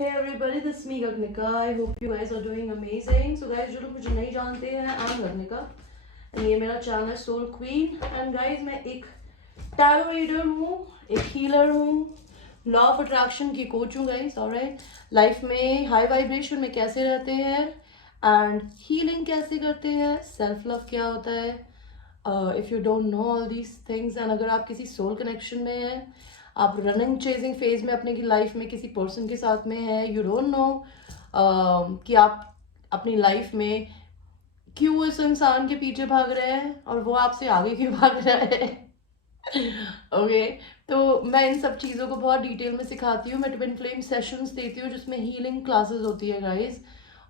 Hey everybody, this is me Gagnika. I hope you guys are doing amazing. So guys, जो लोग मुझे नहीं जानते हैं, I'm Gagnika and ये मेरा चैनल है Soul Queen. And guys, मैं एक टैरो रीडर हूँ, एक हीलर हूँ, लॉ ऑफ अट्रैक्शन की कोच हूँ गाइस. ऑलराइट, लाइफ में हाई वाइब्रेशन में कैसे रहते हैं एंड हीलिंग कैसे करते हैं, सेल्फ लव क्या होता है. If you don't know all these things and अगर आप किसी सोल कनेक्शन में हैं, आप रनिंग चेजिंग फेज में अपने की लाइफ में किसी पर्सन के साथ में है, यू डोंट नो कि आप अपनी लाइफ में क्यों इस इंसान के पीछे भाग रहे हैं और वो आपसे आगे क्यों भाग रहा है. ओके तो मैं इन सब चीज़ों को बहुत डिटेल में सिखाती हूँ. मैं ट्विन फ्लेम सेशंस देती हूँ जिसमें हीलिंग क्लासेस होती है गाइस.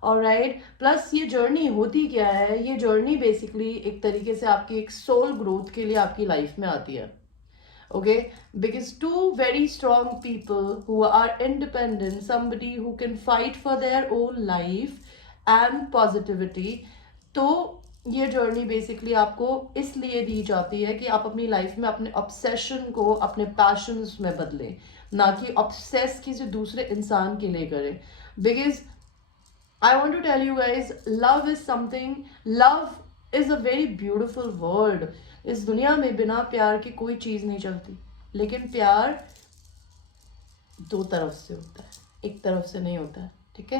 ऑलराइट, प्लस ये जर्नी होती क्या है, ये जर्नी बेसिकली एक तरीके से आपकी एक सोल ग्रोथ के लिए आपकी लाइफ में आती है. Okay, because two very strong people who are independent, somebody who can fight for their own life and positivity, तो ये जर्नी बेसिकली आपको इसलिए दी जाती है कि आप अपनी लाइफ में अपने ऑब्सेशन को अपने पैशंस में बदलें, ना कि ऑब्सेस किसी दूसरे इंसान के लिए करें. Because I want to tell you guys, love is something, love is a very beautiful word. इस दुनिया में बिना प्यार की कोई चीज़ नहीं चलती, लेकिन प्यार दो तरफ से होता है, एक तरफ से नहीं होता है. ठीक है.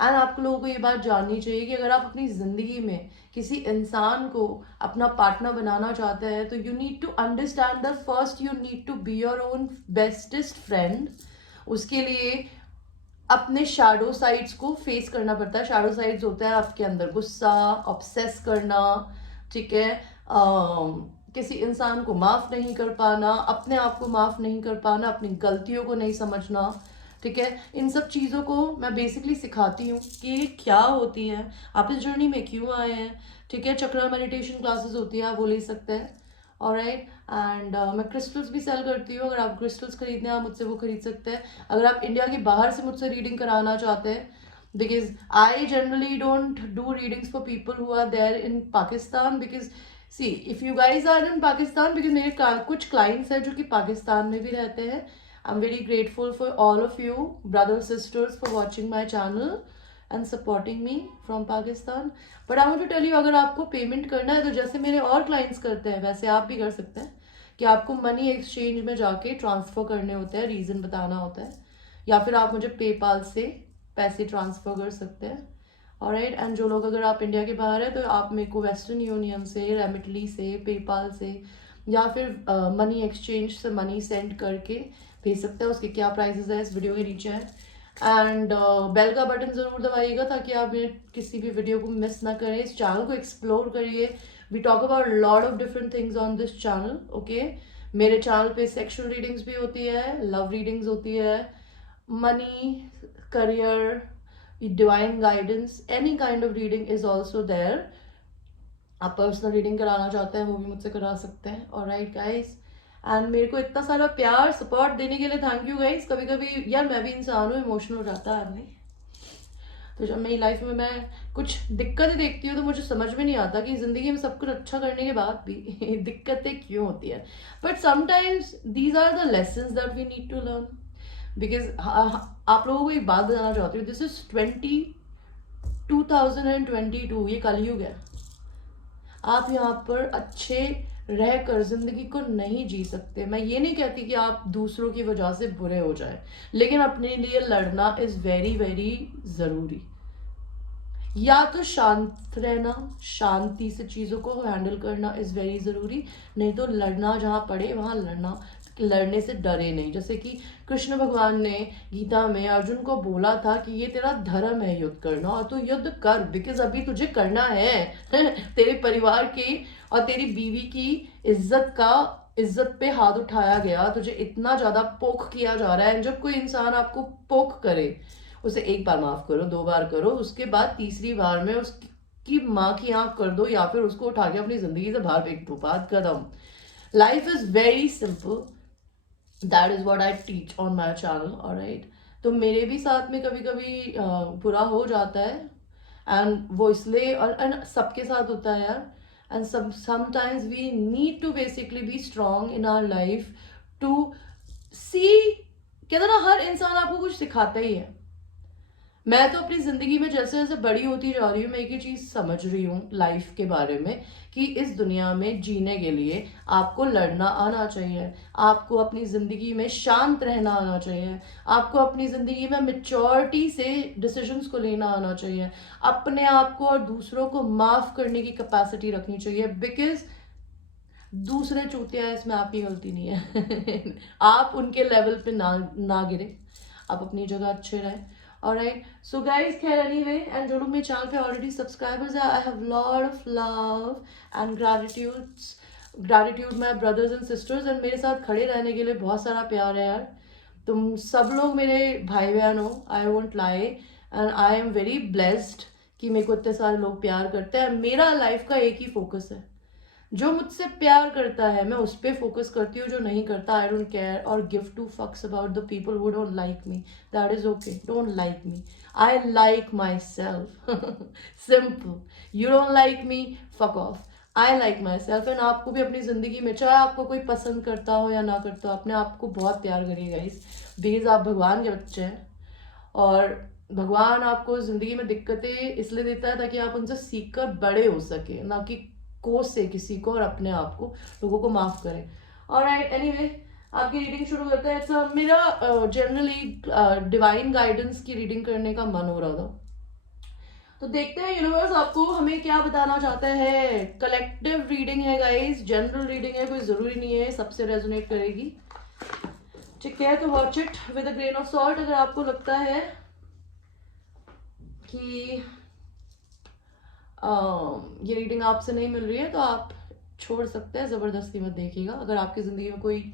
एंड आप लोगों को ये बात जाननी चाहिए कि अगर आप अपनी ज़िंदगी में किसी इंसान को अपना पार्टनर बनाना चाहते हैं तो you need to understand that first you need to be your own bestest friend. उसके लिए अपने शैडो साइड्स को फेस करना पड़ता है. शैडो साइड्स होता है आपके अंदर गुस्सा, ऑब्सेस करना, ठीक है, किसी इंसान को माफ़ नहीं कर पाना, अपने आप को माफ़ नहीं कर पाना, अपनी गलतियों को नहीं समझना. ठीक है, इन सब चीज़ों को मैं बेसिकली सिखाती हूँ कि ये क्या होती है, आप इस जर्नी में क्यों आए हैं. ठीक है, चक्रा मेडिटेशन क्लासेस होती है, आप वो ले सकते हैं. ऑलराइट, एंड मैं क्रिस्टल्स भी सेल करती हूँ. अगर आप क्रिस्टल्स खरीदने हैं आप मुझसे वो खरीद सकते हैं. अगर आप इंडिया के बाहर से मुझसे रीडिंग कराना चाहते हैं, because I generally don't do readings for people who are there in Pakistan. Because see if you guys are in Pakistan, because मेरे कुछ क्लाइंट्स हैं जो कि पाकिस्तान में भी रहते हैं. I am very grateful for all of you brother sisters for watching my channel and supporting me from Pakistan. But I want to tell you, अगर आपको पेमेंट करना है तो जैसे मेरे और क्लाइंट्स करते हैं वैसे आप भी कर सकते हैं कि आपको मनी एक्सचेंज में जाके ट्रांसफ़र करने होते हैं, रीज़न बताना होता है, या फिर आप मुझे पेपाल से पैसे ट्रांसफ़र कर सकते हैं. ऑलराइट, एंड जो लोग अगर आप इंडिया के बाहर है तो आप मेरे को वेस्टर्न यूनियन से, रेमिटली से, पेपाल से या फिर मनी एक्सचेंज से मनी सेंड करके भेज सकते हैं. उसके क्या प्राइसेस है इस वीडियो के नीचे है. एंड बेल का बटन ज़रूर दबाइएगा ताकि आप मेरे किसी भी वीडियो को मिस ना करें. इस चैनल को एक्सप्लोर करिए. We talk about lot of different things on this channel. Okay, मेरे चैनल पे सेक्शुअल रीडिंग्स भी होती है, लव रीडिंग्स होती है, money, career, divine guidance, any kind of reading is also there. आप पर्सनल रीडिंग कराना चाहते हैं वो भी मुझसे करा सकते हैं. ऑलराइट गाइस, एंड मेरे को इतना सारा प्यार सपोर्ट देने के लिए थैंक यू गाइस. कभी कभी यार मैं भी इंसान हूँ, इमोशनल हो जाता है आदमी. तो जब मेरी लाइफ में मैं कुछ दिक्कतें देखती हूँ तो मुझे समझ में नहीं आता कि ज़िंदगी में सब कुछ अच्छा करने के बाद भी दिक्कतें क्यों होती है. But sometimes these are the lessons that we need to learn. Because आप लोगों को एक बात बताना चाहती हूँ, दिस इज 2022, ये कलयुग है. आप यहाँ पर अच्छे रहकर जिंदगी को नहीं जी सकते. मैं ये नहीं कहती कि आप दूसरों की वजह से बुरे हो जाए, लेकिन अपने लिए लड़ना इज वेरी वेरी जरूरी. या तो शांत रहना, शांति से चीज़ों को हैंडल करना इज़ वेरी ज़रूरी. नहीं तो लड़ना जहाँ पड़े वहाँ लड़ना, लड़ने से डरे नहीं. जैसे कि कृष्ण भगवान ने गीता में अर्जुन को बोला था कि ये तेरा धर्म है युद्ध करना, और तू युद्ध कर, बिकॉज अभी तुझे करना है. तेरे परिवार की और तेरी बीवी की इज्जत पे हाथ उठाया गया, तुझे इतना ज़्यादा पोख किया जा रहा है. जब कोई इंसान आपको पोख करे उसे एक बार माफ करो, दो बार करो, उसके बाद तीसरी बार में उसकी माँ की आंख कर दो या फिर उसको उठा के अपनी जिंदगी से बाहर फेंक दो. बात खत्म. Life is very simple. That is what I teach on my channel. Alright, तो मेरे भी साथ में कभी कभी बुरा हो जाता है, एंड वो इसलिए, और सबके साथ होता है यार. And sometimes we need to basically be strong in our life to see. कहते ना, हर इंसान आपको कुछ सिखाता ही है. मैं तो अपनी ज़िंदगी में जैसे जैसे बड़ी होती जा रही हूँ, मैं एक ही चीज़ समझ रही हूँ लाइफ के बारे में, कि इस दुनिया में जीने के लिए आपको लड़ना आना चाहिए, आपको अपनी ज़िंदगी में शांत रहना आना चाहिए, आपको अपनी ज़िंदगी में मेच्योरिटी से डिसीजंस को लेना आना चाहिए, अपने आप को और दूसरों को माफ़ करने की कैपेसिटी रखनी चाहिए, बिकॉज दूसरे चूतिया है, इसमें आपकी गलती नहीं है। आप उनके लेवल पे ना गिरे, आप अपनी जगह अच्छे रहें। ऑलराइट, सो गाइस, खैर एनीवे, एंड जो लोग मेरे चैनल पे ऑलरेडी सब्सक्राइबर्स है, I have lot of love and gratitude my brothers and sisters, and मेरे साथ खड़े रहने के लिए बहुत सारा प्यार है यार। तुम सब लोग मेरे भाई बहन हो, I won't lie, and I am very blessed कि मेरे को इतने सारे लोग प्यार करते हैं। मेरा लाइफ का एक ही फोकस है, जो मुझसे प्यार करता है मैं उस पर फोकस करती हूँ, जो नहीं करता आई डोंट केयर और गिव टू फक्स about the people who don't like me, that is okay, don't like me, I like my self, simple, you don't like me, fuck off, I like my self. And आपको भी अपनी ज़िंदगी में, चाहे आपको कोई पसंद करता हो या ना करता हो, अपने आप को बहुत प्यार करिएगा गाइस, बिकॉज आप भगवान के बच्चे हैं, और भगवान आपको ज़िंदगी में दिक्कतें इसलिए देता है ताकि आप उनसे सीख कर बड़े हो सके, ना कि कोस से किसी को और अपने आप को, लोगों को माफ़ करें। ऑलराइट, एनीवे, आपकी रीडिंग शुरू करते हैं। इट्स मेरा जनरली डिवाइन गाइडेंस की रीडिंग करने का मन हो रहा था, तो देखते हैं यूनिवर्स आपको हमें क्या बताना चाहता है। कलेक्टिव रीडिंग है गाइस, जनरल रीडिंग है, कोई ज़रूरी नहीं है सबसे रेजोनेट करेगी, ठीक है? तो watch it with a grain of salt. अगर आपको लगता है कि ये रीडिंग आपसे नहीं मिल रही है तो आप छोड़ सकते हैं, ज़बरदस्ती मत देखिएगा। अगर आपकी ज़िंदगी में कोई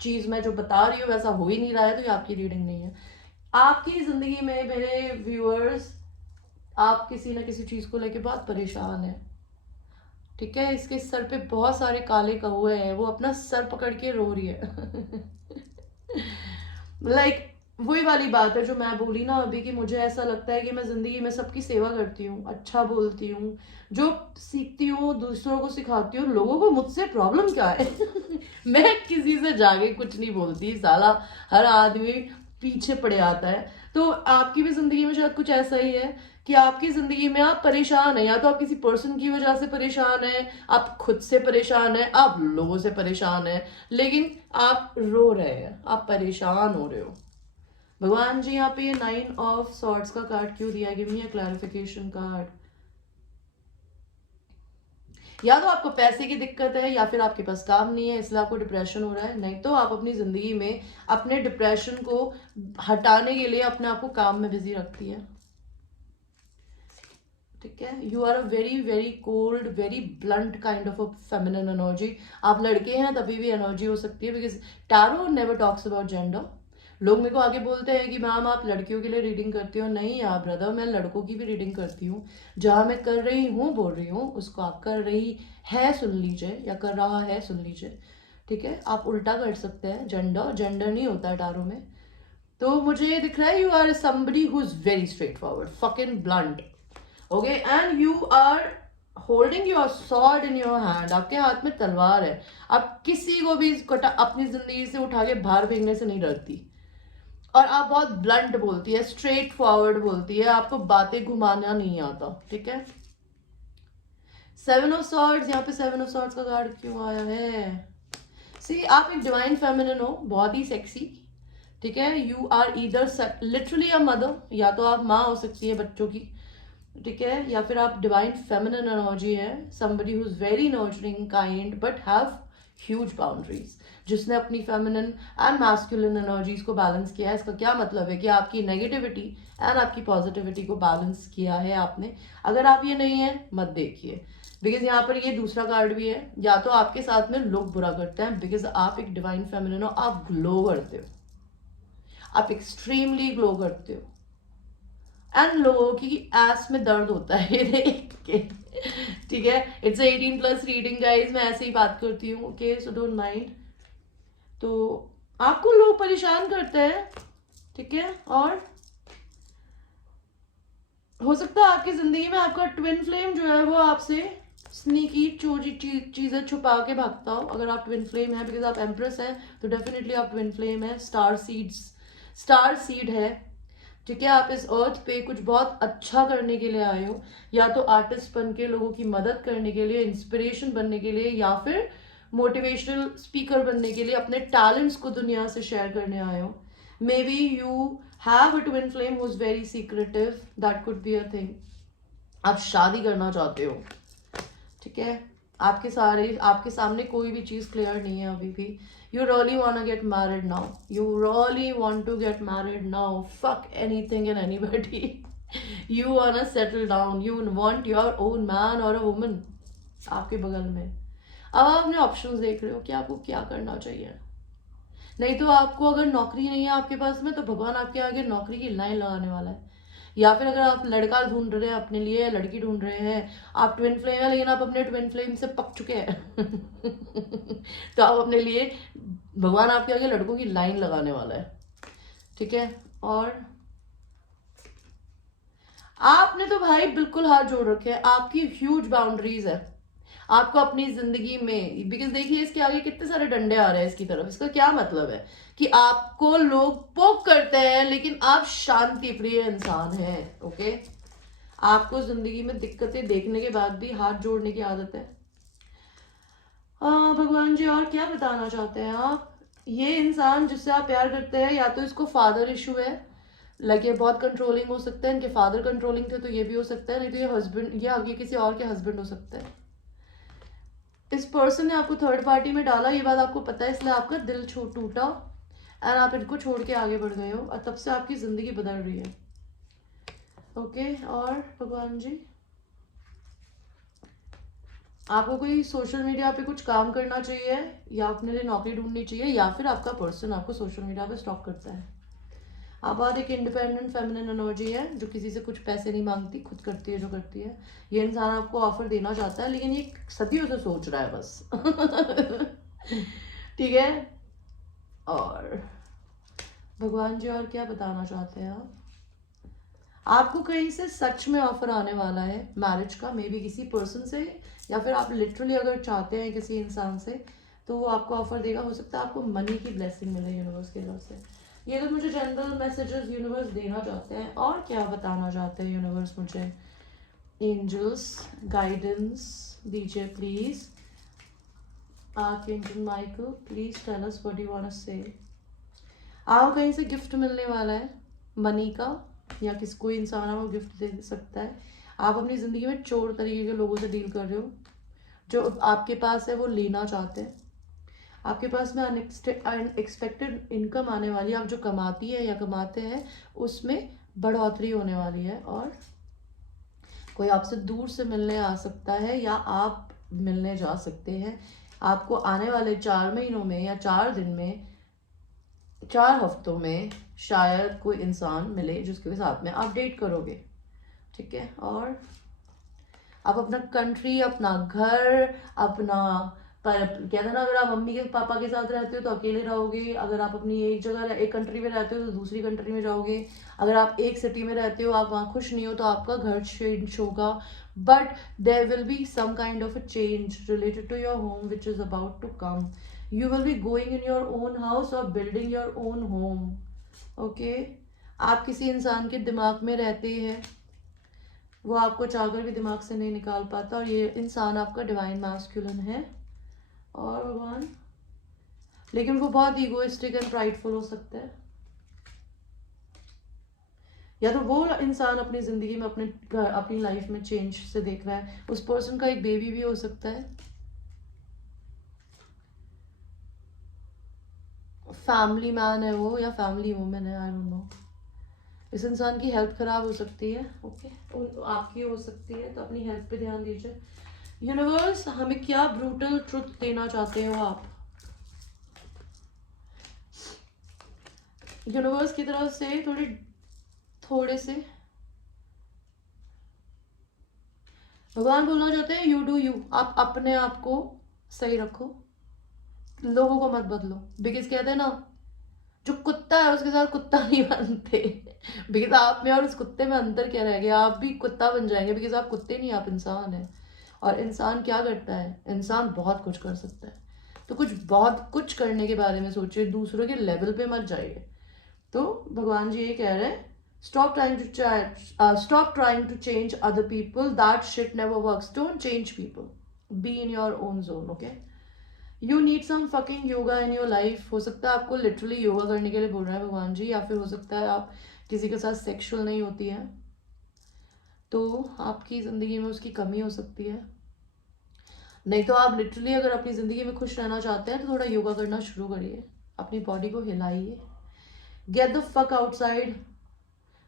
चीज़ मैं जो बता रही हूँ वैसा हो ही नहीं रहा है तो ये आपकी रीडिंग नहीं है। आपकी ज़िंदगी में मेरे व्यूअर्स, आप किसी ना किसी चीज़ को लेके बहुत परेशान हैं, ठीक है? इसके सर पे बहुत सारे काले कौवे हैं, वो अपना सर पकड़ के रो रही है। लाइक वही वाली बात है जो मैं बोली ना अभी, कि मुझे ऐसा लगता है कि मैं ज़िंदगी में सबकी सेवा करती हूँ, अच्छा बोलती हूँ, जो सीखती हूँ दूसरों को सिखाती हूँ। लोगों को मुझसे प्रॉब्लम क्या है? मैं किसी से जाके कुछ नहीं बोलती, साला हर आदमी पीछे पड़े आता है। तो आपकी भी ज़िंदगी में शायद कुछ ऐसा ही है कि आपकी ज़िंदगी में आप परेशान हैं, या तो आप किसी पर्सन की वजह से परेशान हैं, आप खुद से परेशान हैं, आप लोगों से परेशान हैं, लेकिन आप रो रहे हैं, आप परेशान हो रहे हो। भगवान जी यहाँ पे ये 9 ऑफ सॉर्ड्स का कार्ड क्यों दिया? Give me a clarification card. या तो आपको पैसे की दिक्कत है, या फिर आपके पास काम नहीं है इसलिए आपको डिप्रेशन हो रहा है, नहीं तो आप अपनी ज़िंदगी में अपने डिप्रेशन को हटाने के लिए अपने आप को काम में बिजी रखती है, ठीक है? You are a very very cold, very blunt kind of a feminine energy. आप लड़के हैं तभी भी एनर्जी हो सकती है, because tarot never talks about gender. लोग मेरे को आगे बोलते हैं कि मैम आप लड़कियों के लिए रीडिंग करती हो, नहीं यार ब्रदर, मैं लड़कों की भी रीडिंग करती हूँ। जहाँ मैं कर रही हूँ बोल रही हूँ, उसको आप कर रही है सुन लीजिए, या कर रहा है सुन लीजिए, ठीक है? आप उल्टा कर सकते हैं, जेंडर जेंडर नहीं होता है टैरो में। तो मुझे ये दिख रहा है you are somebody who is very straightforward, fucking blunt, okay? And you are holding your sword in your hand, आपके हाथ में तलवार है। आप किसी को भी अपनी जिंदगी से उठा के बाहर फेंकने से नहीं डरती, और आप बहुत ब्लंट बोलती है, स्ट्रेट फॉरवर्ड बोलती है, आपको बातें घुमाना नहीं आता, ठीक है? 7 ऑफ सॉर्ड्स, यहाँ पे 7 ऑफ सॉर्ड्स का कार्ड क्यों आया है? सी, आप एक डिवाइन फेमिनिन हो, बहुत ही सेक्सी, ठीक है? You are either literally a mother, या तो आप माँ हो सकती है बच्चों की, ठीक है? या फिर आप डिवाइन फेमिनिन एनर्जी है, somebody who is very nurturing, kind, but have huge boundaries, जिसने अपनी फेमिनिन एंड मैस्कुलिन एनर्जीज को बैलेंस किया है। इसका क्या मतलब है कि आपकी नेगेटिविटी एंड आपकी पॉजिटिविटी को बैलेंस किया है आपने। अगर आप ये नहीं है, मत देखिए, बिकॉज यहाँ पर ये दूसरा कार्ड भी है, या तो आपके साथ में लोग बुरा करते हैं, बिकॉज आप एक डिवाइन फेमिनिन हो, आप ग्लो करते हो, आप एक्सट्रीमली ग्लो करते हो, एंड लोगों की एस में दर्द होता है ये देख के, ठीक है? इट्स 18+ रीडिंग गाइज, मैं ऐसे ही बात करती हूँ, ओके? So don't mind. तो आपको लोग परेशान करते हैं, ठीक है? और हो सकता है आपकी जिंदगी में आपका ट्विन फ्लेम जो है वो आपसे स्नीकी चोरी चीजें छुपा के भागता हो। अगर आप ट्विन फ्लेम है, बिकॉज आप एम्प्रेस हैं, तो डेफिनेटली आप ट्विन फ्लेम है, स्टार सीड है, ठीक है, आप इस अर्थ पे कुछ बहुत अच्छा करने के लिए आए हो, या तो आर्टिस्ट बन के लोगों की मदद करने के लिए, इंस्पिरेशन बनने के लिए, या फिर मोटिवेशनल स्पीकर बनने के लिए, अपने टैलेंट्स को दुनिया से शेयर करने आए हो. May be you have a twin flame who is very secretive, that could be a thing. आप शादी करना चाहते हो, ठीक है, आपके सामने कोई भी चीज क्लियर नहीं है अभी भी. You really want to get married now. You really want to get married now. Fuck anything and anybody. You want to settle down. You want your own man or a woman आपके बगल में. अब आप अपने options देख रहे हो कि आपको क्या करना चाहिए. नहीं तो आपको अगर नौकरी नहीं है आपके पास में, तो भगवान आपके आगे नौकरी की लाइन लगाने वाला है. या फिर अगर आप लड़का ढूंढ रहे हैं अपने लिए, या लड़की ढूंढ रहे हैं, आप ट्विन फ्लेम है लेकिन आप अपने ट्विन फ्लेम से पक चुके हैं तो आप अपने लिए, भगवान आपके आगे लड़कों की लाइन लगाने वाला है. ठीक है, और आपने तो भाई बिल्कुल हाथ जोड़ रखे हैं. आपकी ह्यूज बाउंड्रीज है आपको अपनी जिंदगी में, बिकॉज देखिए इसके आगे कितने सारे डंडे आ रहे हैं इसकी तरफ. इसका क्या मतलब है कि आपको लोग पोक करते हैं लेकिन आप शांति प्रिय इंसान हैं. ओके, आपको जिंदगी में दिक्कतें देखने के बाद भी हाथ जोड़ने की आदत है. भगवान जी और क्या बताना चाहते हैं आप. ये इंसान जिससे आप प्यार करते हैं, या तो इसको फादर इशू है, लाइक ये बहुत कंट्रोलिंग हो सकता है, इनके फादर कंट्रोलिंग थे तो ये भी हो सकता है, नहीं तो ये हस्बैंड या आगे किसी और के हस्बैंड हो सकते हैं. इस पर्सन ने आपको थर्ड पार्टी में डाला, ये बात आपको पता है, इसलिए आपका दिल टूटा एंड आप इनको छोड़ के आगे बढ़ गए हो, और तब से आपकी जिंदगी बदल रही है. ओके, और भगवान जी आपको कोई सोशल मीडिया पे कुछ काम करना चाहिए, या अपने लिए नौकरी ढूंढनी चाहिए, या फिर आपका पर्सन आपको सोशल मीडिया पे स्टॉक करता है. आप बहुत एक इंडिपेंडेंट फेमिनिन एनर्जी है जो किसी से कुछ पैसे नहीं मांगती, खुद करती है जो करती है. ये इंसान आपको ऑफर देना चाहता है लेकिन ये सदियों से सोच रहा है बस ठीक है, और भगवान जी और क्या बताना चाहते हैं आप. आपको कहीं से सच में ऑफर आने वाला है मैरिज का, मे बी किसी पर्सन से, या फिर आप लिटरली अगर चाहते हैं किसी इंसान से तो वो आपको ऑफर देगा. हो सकता है आपको मनी की ब्लेसिंग मिले यूनिवर्स की तरफ से. ये तो मुझे जनरल मैसेजेस यूनिवर्स देना चाहते हैं. और क्या बताना चाहते हैं यूनिवर्स मुझे. एंजल्स गाइडेंस दीजिए please. Archangel Michael please tell us what you want to say. आपको कहीं से गिफ्ट मिलने वाला है मनी का, या किसी कोई इंसान आपको गिफ्ट दे सकता है. आप अपनी जिंदगी में चोर तरीके के लोगों से डील कर रहे हो, जो आपके पास है वो लेना चाहते हैं. आपके पास में अनएक्सपेक्टेड इनकम आने वाली है. आप जो कमाती है या कमाते हैं उसमें बढ़ोतरी होने वाली है, और कोई आपसे दूर से मिलने आ सकता है या आप मिलने जा सकते हैं. आपको आने वाले 4 महीनों में, या 4 दिन में, 4 हफ्तों में शायद कोई इंसान मिले जिसके साथ में आप डेट करोगे. ठीक है, और आप अपना कंट्री, अपना घर, अपना कहते हैं ना, अगर आप मम्मी के पापा के साथ रहते हो तो अकेले रहोगे. अगर आप अपनी एक जगह एक कंट्री में रहते हो तो दूसरी कंट्री में जाओगे. अगर आप एक सिटी में रहते हो, आप वहाँ खुश नहीं हो, तो आपका घर चेंज होगा. But there will be some kind of a change related to your home which is about to come. You will be going in your own house or building your own home. Okay? आप किसी इंसान के दिमाग में रहते हैं, वो आपको चाहकर भी दिमाग से नहीं निकाल पाता, और ये इंसान आपका डिवाइन मैस्कुलिन है. और भगवान, लेकिन वो बहुत ईगोइस्टिक एंड प्राइडफुल हो सकता है. या तो वो इंसान अपनी जिंदगी में अपनी लाइफ में चेंज से देख रहा है. उस पर्सन का एक बेबी भी हो सकता है. फैमिली मैन है वो, या फैमिली वुमेन है, आई डोंट नो. इस इंसान की हेल्थ खराब हो सकती है. ओके, आपकी हो सकती है, तो अपनी हेल्थ पे ध्यान दीजिए. यूनिवर्स हमें क्या ब्रूटल ट्रुथ देना चाहते हो आप. यूनिवर्स की तरफ से थोड़े से भगवान बोलना चाहते हैं, यू डू यू. आप अपने आप को सही रखो, लोगों को मत बदलो. बिकॉज कहते हैं ना, जो कुत्ता है उसके साथ कुत्ता नहीं बनते. बिकॉज आप में और उस कुत्ते में अंतर क्या रह गया. आप भी कुत्ता बन जाएंगे, बिकॉज आप कुत्ते नहीं, आप इंसान हैं. और इंसान क्या करता है, इंसान बहुत कुछ कर सकता है. तो बहुत कुछ करने के बारे में सोचिए, दूसरों के लेवल पे मत जाइए. तो भगवान जी ये कह रहे हैं Stop trying to change other people. That shit never works. Don't change people. Be in your own zone, okay? You need some fucking yoga in your life. हो सकता है आपको लिटरली योगा करने के लिए बोल रहे हैं भगवान जी, या फिर हो सकता है आप किसी के साथ सेक्सुअल नहीं होती है, तो आपकी ज़िंदगी में उसकी कमी हो सकती है। नहीं तो आप लिटरली अगर अपनी ज़िंदगी में खुश रहना चाहते हैं तो थोड़ा योगा करना शुरू करिए, अपनी बॉडी को हिलाइए, get the fuck outside,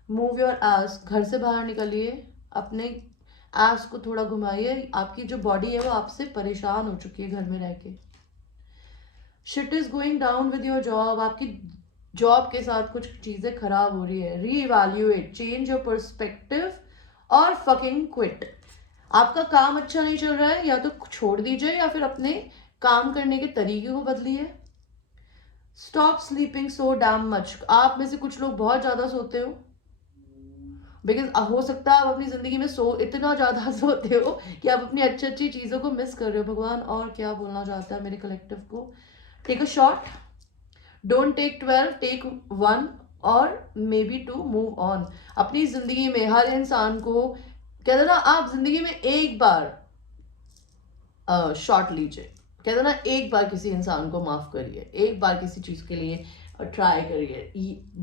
move your ass, घर से बाहर निकलिए, अपने एस को थोड़ा घुमाइए। आपकी जो बॉडी है वो आपसे परेशान हो चुकी है घर में रह के। Shit is going down with your job, आपकी जॉब के साथ कुछ चीजें खराब हो रही है। रीइवैल्यूएट, चेंज योर पर्सपेक्टिव और फकिंग क्विट। आपका काम अच्छा नहीं चल रहा है, या तो छोड़ दीजिए या फिर अपने काम करने के तरीके को बदलिए। Stop sleeping so damn much, आप में से कुछ लोग बहुत ज्यादा सोते हो, बिकॉज हो सकता है आप अपनी जिंदगी में इतना ज्यादा सोते हो कि आप अपनी अच्छी अच्छी चीजों को मिस कर रहे हो। भगवान और क्या बोलना चाहता है मेरे कलेक्टिव को? Take a shot, don't take 12, take 1 और मे बी 2, मूव ऑन। अपनी जिंदगी में हर इंसान को कहते ना, आप जिंदगी में एक बार शॉट लीजिए, कहते ना एक बार किसी इंसान को माफ करिए, एक बार किसी चीज के लिए ट्राई करिए,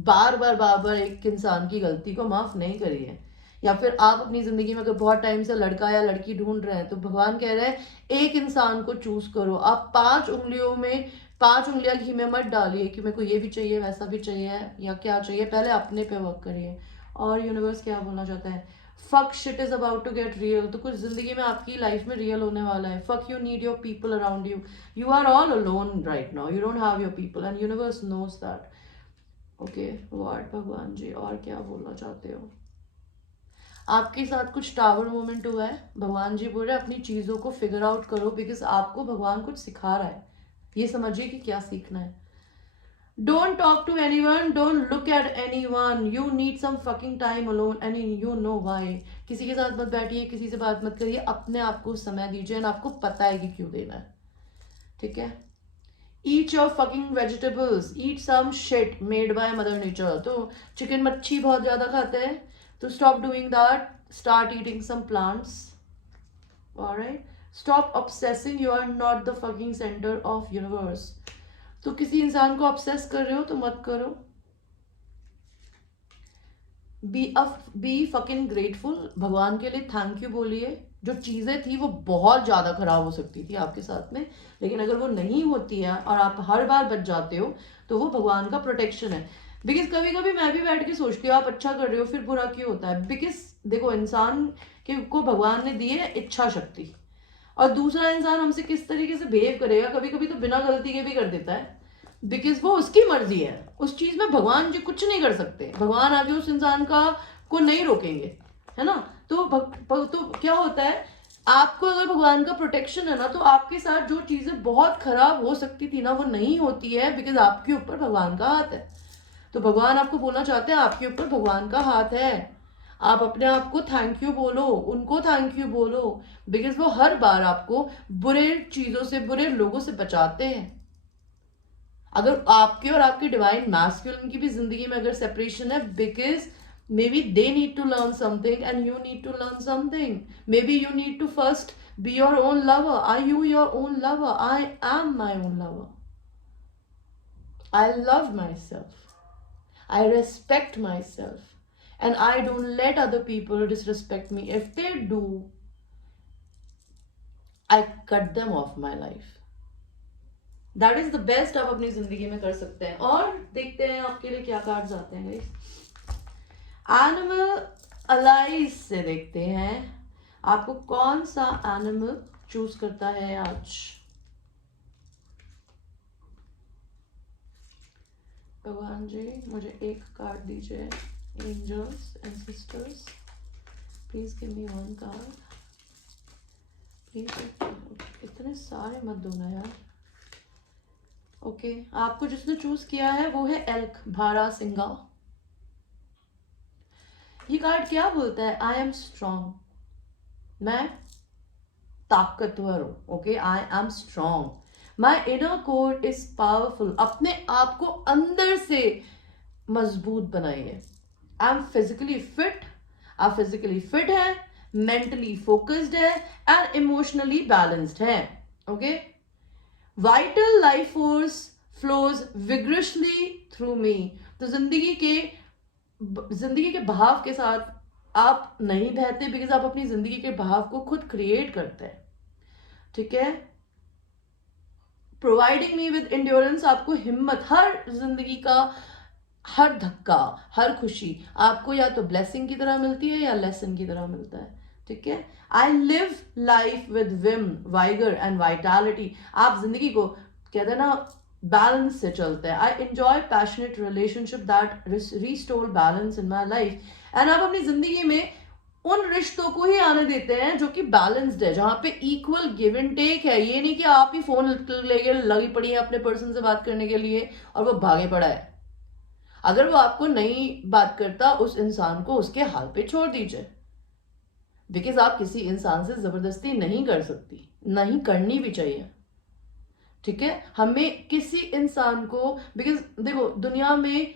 बार बार एक इंसान की गलती को माफ नहीं करिए। या फिर आप अपनी जिंदगी में अगर बहुत टाइम से लड़का या लड़की ढूंढ रहे हैं तो भगवान कह रहे हैं एक इंसान को चूज करो। आप 5 उंगलियों में 5 उंगलियां घी में मत डालिए कि मेरे को ये भी चाहिए वैसा भी चाहिए या क्या चाहिए, पहले अपने पे वर्क करिए। और यूनिवर्स क्या बोलना चाहता है? Fuck shit is about to get real, तो कुछ जिंदगी में आपकी लाइफ में रियल होने वाला है। Fuck you need your people around you, you are all alone right now, you don't have your people and universe knows that. Okay what भगवान जी और क्या बोलना चाहते हो? आपके साथ कुछ टावर मोमेंट हुआ है, भगवान जी बोल रहे हैं अपनी चीजों को फिगर आउट करो, बिकॉज आपको भगवान कुछ सिखा रहा है, ये समझिए कि क्या सीखना है। Don't talk to anyone, don't look at anyone, you need some fucking time alone and you know why। किसी के साथ मत बैठिए, किसी से बात मत करिए, अपने आप को समय दीजिए, आपको पता है कि क्यों देना है, ठीक है? Eat your fucking vegetables, eat some shit made by mother nature। तो चिकन मच्छी बहुत ज्यादा खाते हैं तो stop doing that, start eating some plants, alright? Stop obsessing, you are not the fucking center of universe। तो किसी इंसान को ऑब्सेस कर रहे हो तो मत करो। बी फकिंग ग्रेटफुल, भगवान के लिए थैंक यू बोलिए। जो चीजें थी वो बहुत ज्यादा खराब हो सकती थी आपके साथ में, लेकिन अगर वो नहीं होती है और आप हर बार बच जाते हो तो वो भगवान का प्रोटेक्शन है। बिकॉज कभी कभी मैं भी बैठ के सोचती हूँ आप अच्छा कर रहे हो फिर बुरा क्यों होता है? बिकॉज देखो, इंसान को भगवान ने दी है इच्छा शक्ति, और दूसरा इंसान हमसे किस तरीके से बिहेव करेगा कभी कभी तो बिना गलती के भी कर देता है, बिकॉज वो उसकी मर्जी है। उस चीज में भगवान जी कुछ नहीं कर सकते, भगवान आगे उस इंसान का को नहीं रोकेंगे, है ना? तो क्या होता है, आपको अगर भगवान का प्रोटेक्शन है ना, तो आपके साथ जो चीजें बहुत खराब हो सकती थी ना वो नहीं होती है, बिकॉज आपके ऊपर भगवान का हाथ है। तो भगवान आपको बोलना चाहते हैं आपके ऊपर भगवान का हाथ है। आप अपने आप को थैंक यू बोलो, उनको थैंक यू बोलो, बिकॉज वो हर बार आपको बुरे चीजों से, बुरे लोगों से बचाते हैं। अगर आपके और आपके डिवाइन मैस्कुलिन की भी जिंदगी में अगर सेपरेशन है, because maybe they need to learn something and you need to learn something. Maybe you need to first be your own lover. Are you your own lover? I am my own lover. I love myself, I respect myself, and I don't let other people disrespect me. If they do, I cut them off my life. That is the best आप अपनी जिंदगी में कर सकते हैं। और देखते हैं आपके लिए क्या कार्ड्स आते हैं गाइस। एनिमल अलाइज से देखते हैं आपको कौन सा एनिमल चूज करता है आज। भगवान जी मुझे एक कार्ड दीजिए। Angels and sisters, please give me one card. Please, इतने सारे मत दो ना यार। ओके, आपको जिसने चूज किया है वो है एल्क, भारा सिंगा। ये कार्ड क्या बोलता है? आई एम स्ट्रॉन्ग, मैं ताकतवर हूं। Okay, I am strong, my inner core is powerful. अपने आप को अंदर से मजबूत बनाइए, आई एम फिजिकली फिट, आप फिजिकली फिट है, मेंटली फोकस्ड है एंड इमोशनली बैलेंस्ड है. Okay, vital life force flows vigorously through me. तो जिंदगी के बहाव के साथ आप नहीं बहते, बिकॉज आप अपनी जिंदगी के बहाव को खुद क्रिएट करते हैं. ठीक है, प्रोवाइडिंग मी विद इंड्योरेंस, आपको हिम्मत, हर जिंदगी का हर धक्का, हर खुशी आपको या तो ब्लेसिंग की तरह मिलती है या लेसन की तरह मिलता है. ठीक है, I live life with Vim, vigour and vitality. आप जिंदगी को कहते हैं ना बैलेंस से चलते हैं. I enjoy passionate relationship that restore balance in my life. And आप अपनी जिंदगी में उन रिश्तों को ही आने देते हैं जो कि बैलेंस्ड है, जहां पे इक्वल गिव एंड टेक है. ये नहीं कि आप ही फोन लेके लगी पड़ी है अपने पर्सन से बात करने के लिए और वो भागे पड़ा है. अगर वो आपको नहीं बात करता, उस इंसान को उसके हाल पे छोड़ दीजिए, बिकॉज आप किसी इंसान से जबरदस्ती नहीं कर सकती, नहीं करनी भी चाहिए. ठीक है, हमें किसी इंसान को, बिकॉज देखो दुनिया में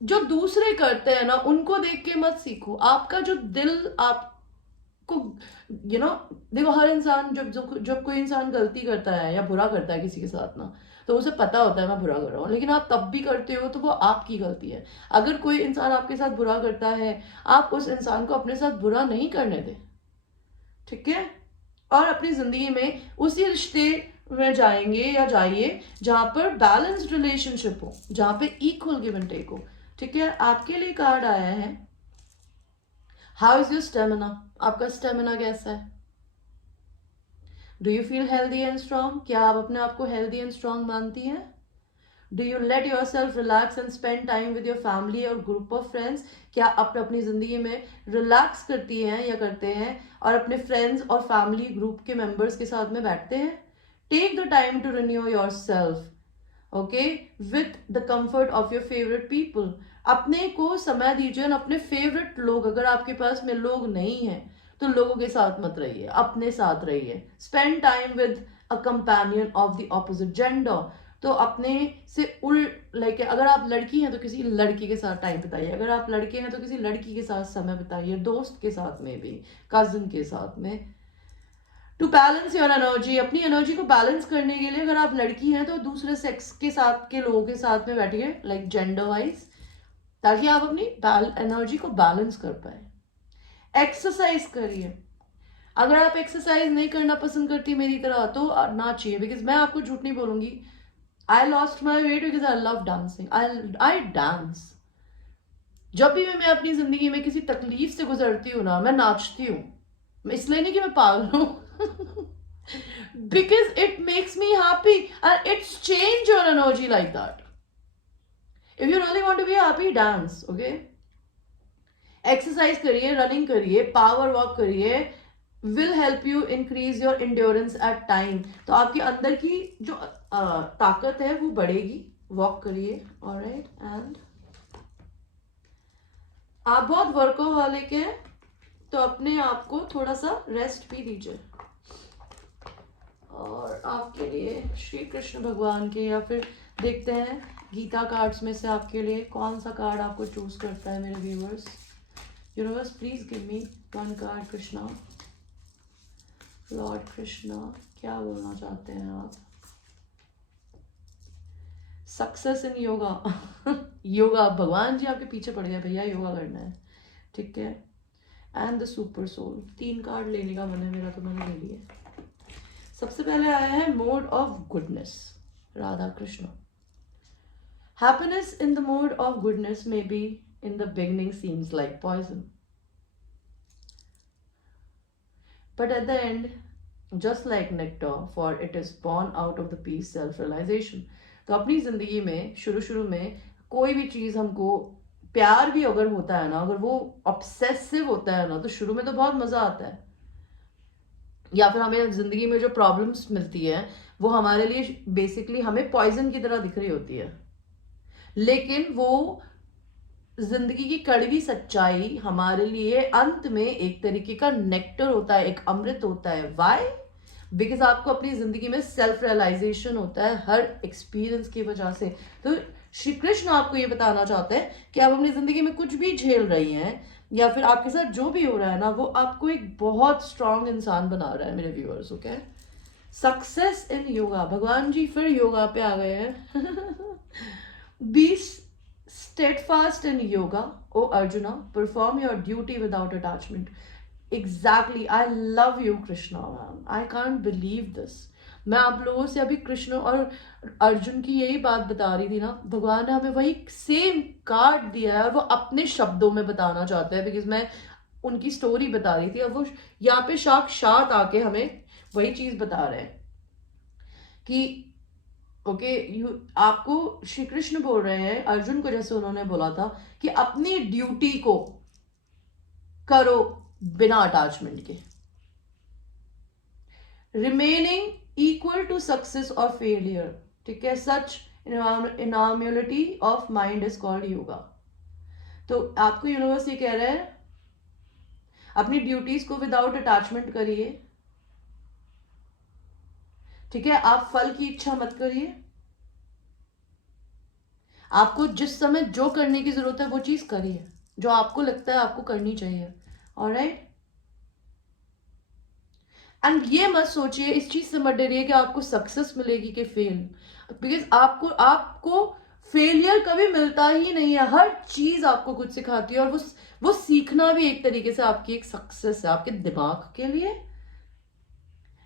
जो दूसरे करते हैं ना उनको देख के मत सीखो. आपका जो दिल आपको देखो, हर इंसान जब कोई इंसान गलती करता है या बुरा करता है किसी के साथ ना, तो उसे पता होता है मैं बुरा कर रहा हूँ, लेकिन आप तब भी करते हो तो वो आपकी गलती है. अगर कोई इंसान आपके साथ बुरा करता है, आप उस इंसान को अपने साथ बुरा नहीं करने दें. ठीक है, और अपनी जिंदगी में उसी रिश्ते में जाएंगे या जाइए जहां पर बैलेंस्ड रिलेशनशिप हो, जहां पे इक्वल गिव एंड टेक हो. ठीक है, आपके लिए कार्ड आया है हाउ इज योर स्टेमिना. आपका स्टेमिना कैसा है? Do you feel healthy and strong? क्या आप अपने आप को हेल्दी एंड स्ट्रांग मानती हैं? Do you let your self relax and spend time with your family और ग्रुप ऑफ फ्रेंड्स? क्या आप अपनी जिंदगी में रिलैक्स करती हैं या करते हैं और अपने फ्रेंड्स और फैमिली ग्रुप के मेंबर्स के साथ में बैठते हैं? Take the time to renew yourself, okay, with the comfort of your favourite people. अपने को समय दीजिए, अपने फेवरेट लोग, अगर आपके पास में लोग नहीं है तो लोगों के साथ मत रहिए, अपने साथ रहिए. Spend time with a companion of the opposite gender. तो अपने से लाइक अगर आप लड़की हैं तो किसी लड़की के साथ टाइम बिताइए, अगर आप लड़के हैं तो किसी लड़की के साथ समय बिताइए, दोस्त के साथ में भी, कजिन के साथ में. टू बैलेंस योर एनर्जी, अपनी एनर्जी को बैलेंस करने के लिए अगर आप लड़की हैं तो दूसरे सेक्स के साथ के लोगों के साथ में बैठिए, लाइक जेंडर वाइज, ताकि आप अपनी एनर्जी को बैलेंस कर पाए. एक्सरसाइज करिए. अगर आप एक्सरसाइज नहीं करना पसंद करती मेरी तरह तो ना चाहिए, बिकॉज मैं आपको झूठ नहीं बोलूंगी, I lost my weight because I love dancing. I dance. जब भी मैं अपनी जिंदगी में किसी तकलीफ से गुजरती हूँ ना, मैं नाचती हूँ. इसलिए नहीं कि मैं पागल हूँ, because it makes me happy and it's change your energy like that. If you really want to be happy, dance, okay? Exercise करिए, रनिंग करिए, पावर वॉक करिए, will help you increase your endurance at time. तो आपके अंदर की जो ताकत है वो बढ़ेगी. वॉक करिए, alright? एंड आप बहुत वर्कोहॉलिक हैं तो अपने आप को थोड़ा सा रेस्ट भी दीजिए. और आपके लिए श्री कृष्ण भगवान के, या फिर देखते हैं गीता कार्ड्स में से आपके लिए कौन सा कार्ड आपको चूज करता है मेरे viewers. Universe please give me one card. Krishna, Lord Krishna, क्या बोलना चाहते हैं आप? Success in yoga. योगा, भगवान जी आपके पीछे पड़ गया भैया, योगा करना है. ठीक है, and the super soul. 3 card लेने का मन है मेरा तो मैंने ले लिए. सबसे पहले आया है mode of goodness, Radha Krishna. Happiness in the mode of goodness may be in the beginning seems like poison, but at the end just like nectar, for it is born out of the peace self realization. तो अपनी जिंदगी में शुरू में कोई भी चीज हमको, प्यार भी अगर होता है ना, अगर वो ऑब्सेसिव होता है ना, तो शुरू में तो बहुत मजा आता है. या फिर हमें जिंदगी में जो प्रॉब्लम्स मिलती है वो हमारे लिए बेसिकली हमें पॉइजन की तरह दिख रही होती है, लेकिन वो जिंदगी की कड़वी सच्चाई हमारे लिए अंत में एक तरीके का नेक्टर होता है, एक अमृत होता है. वाई? बिकॉज आपको अपनी जिंदगी में सेल्फ रियलाइजेशन होता है हर एक्सपीरियंस की वजह से. तो श्री कृष्ण आपको ये बताना चाहते हैं कि आप अपनी जिंदगी में कुछ भी झेल रही हैं या फिर आपके साथ जो भी हो रहा है ना, वो आपको एक बहुत स्ट्रांग इंसान बना रहा है मेरे viewers. Okay, success in yoga, भगवान जी फिर योगा पे आ गए हैं। Be steadfast in yoga, O Arjuna, perform your duty without attachment. Exactly, I love you Krishna, man. I can't believe this. मैं आप लोगों से अभी कृष्ण और अर्जुन की यही बात बता रही थी ना, भगवान ने हमें वही सेम कार्ड दिया है और वो अपने शब्दों में बताना चाहते हैं, बिकॉज मैं उनकी स्टोरी बता रही थी, अब वो यहाँ पे साक्षात आके हमें वही चीज बता रहे हैं कि ओके आपको श्री कृष्ण बोल रहे हैं अर्जुन को, जैसे उन्होंने बोला था कि अपनी ड्यूटी को करो बिना अटैचमेंट के, रिमेनिंग इक्वल टू सक्सेस और फेलियर। ठीक है, such normality of mind is called yoga. तो आपको यूनिवर्स ये कह रहा है अपनी ड्यूटीज को विदाउट अटैचमेंट करिए। ठीक है, आप फल की इच्छा मत करिए, आपको जिस समय जो करने की जरूरत है वो चीज करिए जो आपको लगता है आपको करनी चाहिए। ऑलराइट, एंड ये मत सोचिए, इस चीज से मत डरिए कि आपको सक्सेस मिलेगी कि फेल, बिकॉज आपको फेलियर कभी मिलता ही नहीं है। हर चीज आपको कुछ सिखाती है, और वो सीखना भी एक तरीके से आपकी एक सक्सेस है आपके दिमाग के लिए।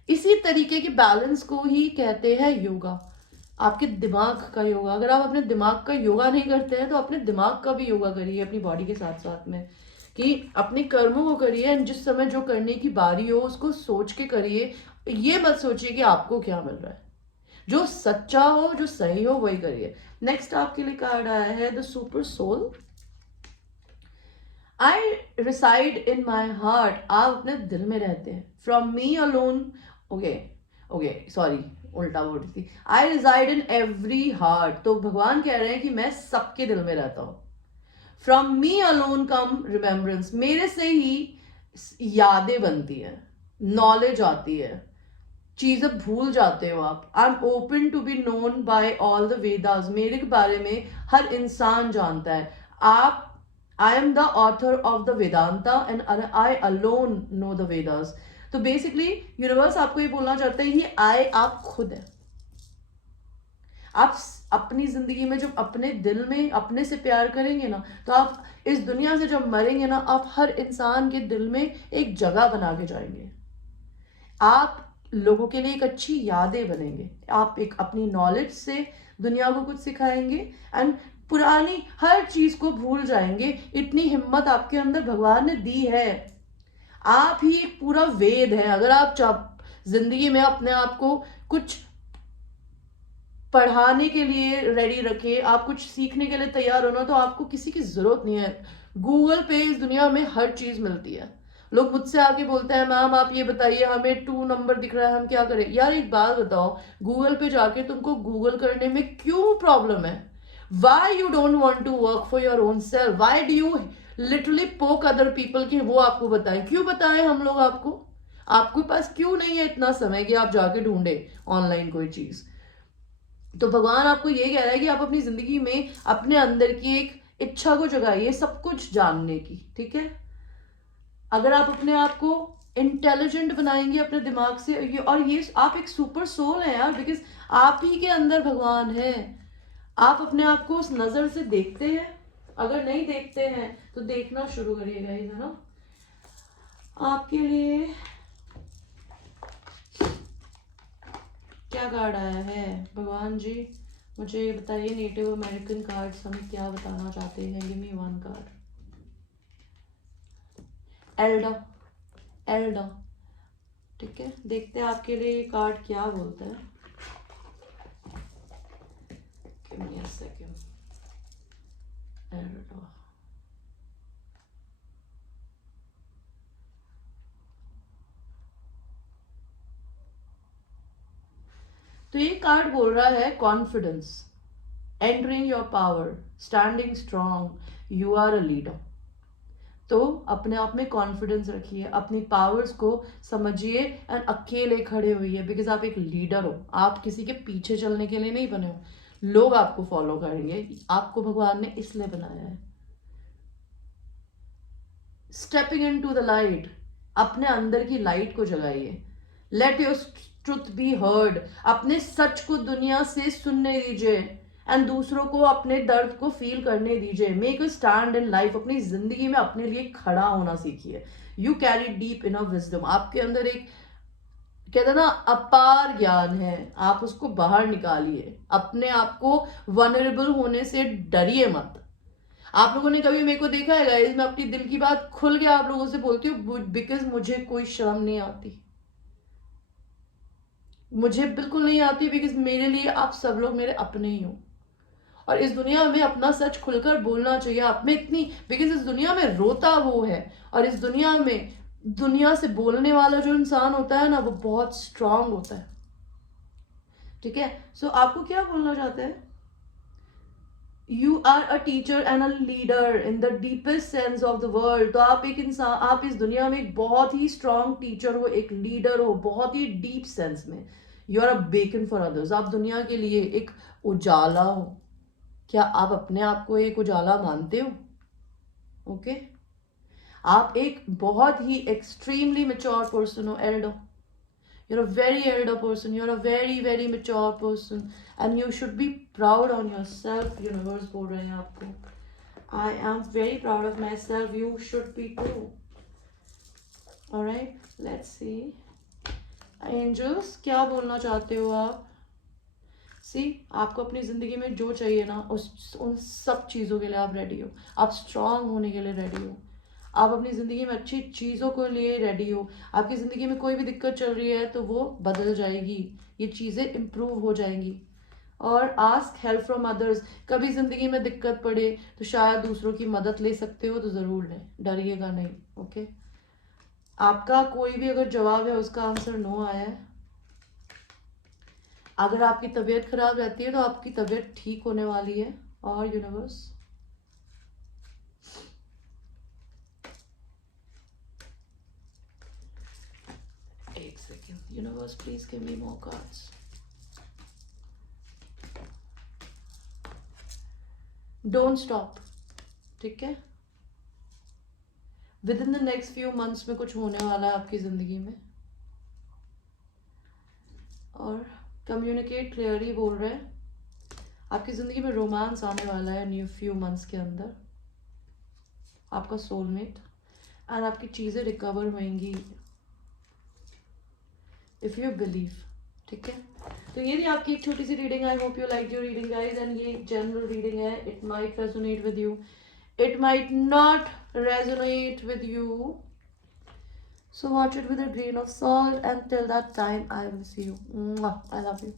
इसी तरीके के बैलेंस को ही कहते हैं योगा, आपके दिमाग का योगा। अगर आप अपने दिमाग का योगा नहीं करते हैं तो अपने दिमाग का भी योगा करिए अपनी बॉडी के साथ साथ में, कि अपने कर्मों को करिए एंड जिस समय जो करने की बारी हो उसको सोच के करिए। ये मत सोचिए कि आपको क्या मिल रहा है, जो सच्चा हो जो सही हो वही करिए। नेक्स्ट आपके लिए कार्ड आया है the super soul. I reside in my heart, आप अपने दिल में रहते हैं। From me alone, okay sorry उल्टा बोल रही थी, I reside in every heart. तो भगवान कह रहे हैं कि मैं सबके दिल में रहता हूं। From me alone come remembrance, मेरे से ही यादें बनती है, नॉलेज आती है, चीजें भूल जाते हो आप। I am open to be known by all the Vedas, मेरे के बारे में हर इंसान जानता है। आप I am the author of the Vedanta and I alone know the Vedas. तो बेसिकली यूनिवर्स आपको ये बोलना चाहता है कि आप खुद है। आप अपनी जिंदगी में जब अपने दिल में अपने से प्यार करेंगे ना, तो आप इस दुनिया से जब मरेंगे ना, आप हर इंसान के दिल में एक जगह बना के जाएंगे। आप लोगों के लिए एक अच्छी यादें बनेंगे, आप एक अपनी नॉलेज से दुनिया को कुछ सिखाएंगे एंड पुरानी हर चीज को भूल जाएंगे। इतनी हिम्मत आपके अंदर भगवान ने दी है, आप ही एक पूरा वेद है। अगर आप जिंदगी में अपने आप को कुछ पढ़ाने के लिए रेडी रखे, आप कुछ सीखने के लिए तैयार हो ना, तो आपको किसी की जरूरत नहीं है। गूगल पे इस दुनिया में हर चीज मिलती है। लोग मुझसे आके बोलते हैं मैम आप ये बताइए हमें 2 नंबर दिख रहा है हम क्या करें। यार एक बात बताओ, गूगल पे जाके तुमको गूगल करने में क्यों प्रॉब्लम है? Why you don't want to work for your own self? Why do you literally poke other people कि वो आपको बताएं? क्यों बताएं हम लोग आपको? आपके पास क्यों नहीं है इतना समय कि आप जाके ढूंढे ऑनलाइन कोई चीज? तो भगवान आपको ये कह रहा है कि आप अपनी जिंदगी में अपने अंदर की एक इच्छा को जगाइए सब कुछ जानने की। ठीक है, अगर आप अपने आप को इंटेलिजेंट बनाएंगे अपने दिमाग से, और ये आप एक सुपर सोल है यार, बिकॉज आप ही के अंदर भगवान है। आप अपने आप को उस नजर से देखते हैं? अगर नहीं देखते हैं तो देखना शुरू करिएगा, है ना। आपके लिए क्या कार्ड आया है? भगवान जी मुझे ये बताइए, नेटिव अमेरिकन कार्ड्स हमें क्या बताना चाहते हैं? Give me one card. एल्डा, ठीक है, देखते हैं आपके लिए ये कार्ड क्या बोलता है। Give me a second. एल्डा, तो ये कार्ड बोल रहा है confidence, entering your power, standing strong, you are a leader. तो अपने आप में कॉन्फिडेंस रखिए, अपनी पावर्स को समझिए एंड अकेले खड़े होइए, बिकॉज आप एक लीडर हो, आप किसी के पीछे चलने के लिए नहीं बने हो। लोग आपको फॉलो करेंगे, आपको भगवान ने इसलिए बनाया है। Stepping into the light, अपने अंदर की लाइट को जगाइए। Let your truth be heard, अपने सच को दुनिया से सुनने दीजिए एंड दूसरों को अपने दर्द को फील करने दीजिए। Make a stand in life, अपनी जिंदगी में अपने लिए खड़ा होना सीखिए। You carry deep in wisdom, आपके अंदर एक कहते ना अपार ज्ञान है, आप उसको बाहर निकालिए। अपने आप को वनरेबल होने से डरिए मत। आप लोगों ने कभी मेरे को देखा है गाइस, मैं अपनी दिल की बात खुल के आप लोगों से बोलती हूँ, बिकॉज मुझे कोई शर्म नहीं आती, मुझे बिल्कुल नहीं आती, बिकॉज मेरे लिए आप सब लोग मेरे अपने ही हो। और इस दुनिया में अपना सच खुलकर बोलना चाहिए। आप में इतनी, बिकॉज इस दुनिया में रोता वो है, और इस दुनिया में दुनिया से बोलने वाला जो इंसान होता है ना, वो बहुत स्ट्रांग होता है। ठीक है, सो आपको क्या बोलना चाहते हैं? You are a teacher and a leader in the deepest sense of the world. तो आप एक इंसान, आप इस दुनिया में एक बहुत ही स्ट्रांग टीचर हो, एक लीडर हो, बहुत ही डीप सेंस में। You are a beacon for others, आप दुनिया के लिए एक उजाला हो। क्या आप अपने आप को एक उजाला मानते हो? ओके आप एक बहुत ही एक्सट्रीमली मेच्योर पर्सन हो, Elder. You're a very elder person. You're a very very mature person, and you should be proud on yourself. Universe बोल रहे हैं आपको, I am very proud of myself. You should be too. All right. Let's see. Angels, क्या बोलना चाहते हो आप? सी, आपको अपनी जिंदगी में जो चाहिए ना, उन सब चीज़ों के लिए आप रेडी हो। आप स्ट्रांग होने के लिए रेडी हो। आप अपनी ज़िंदगी में अच्छी चीज़ों को लिए रेडी हो। आपकी ज़िंदगी में कोई भी दिक्कत चल रही है तो वो बदल जाएगी, ये चीज़ें इम्प्रूव हो जाएंगी। और आस्क हेल्प फ्रॉम अदर्स, कभी ज़िंदगी में दिक्कत पड़े तो शायद दूसरों की मदद ले सकते हो, तो ज़रूर लें, डरिएगा नहीं। ओके, आपका कोई भी अगर जवाब है उसका आंसर नो आया है। अगर आपकी तबीयत खराब रहती है तो आपकी तबीयत ठीक होने वाली है। और यूनिवर्स, एक second, universe please give me more cards. Don't stop, ठीक है? With in the next few months में कुछ होने वाला है आपकी जिंदगी में। और कम्युनिकेट क्लियरली बोल रहे हैं, आपकी जिंदगी में रोमांस आने वाला है न्यू फ्यू मंथ्स के अंदर, आपका सोलमेट, एंड आपकी चीजें रिकवर होंगी इफ यू बिलीव। ठीक है, तो ये थी आपकी एक छोटी सी reading. I hope you like your reading guys, and ये जनरल रीडिंग है। It might resonate with you, it might not resonate with you, so watch it with a grain of salt, and till that time I will see you. Mwah. I love you.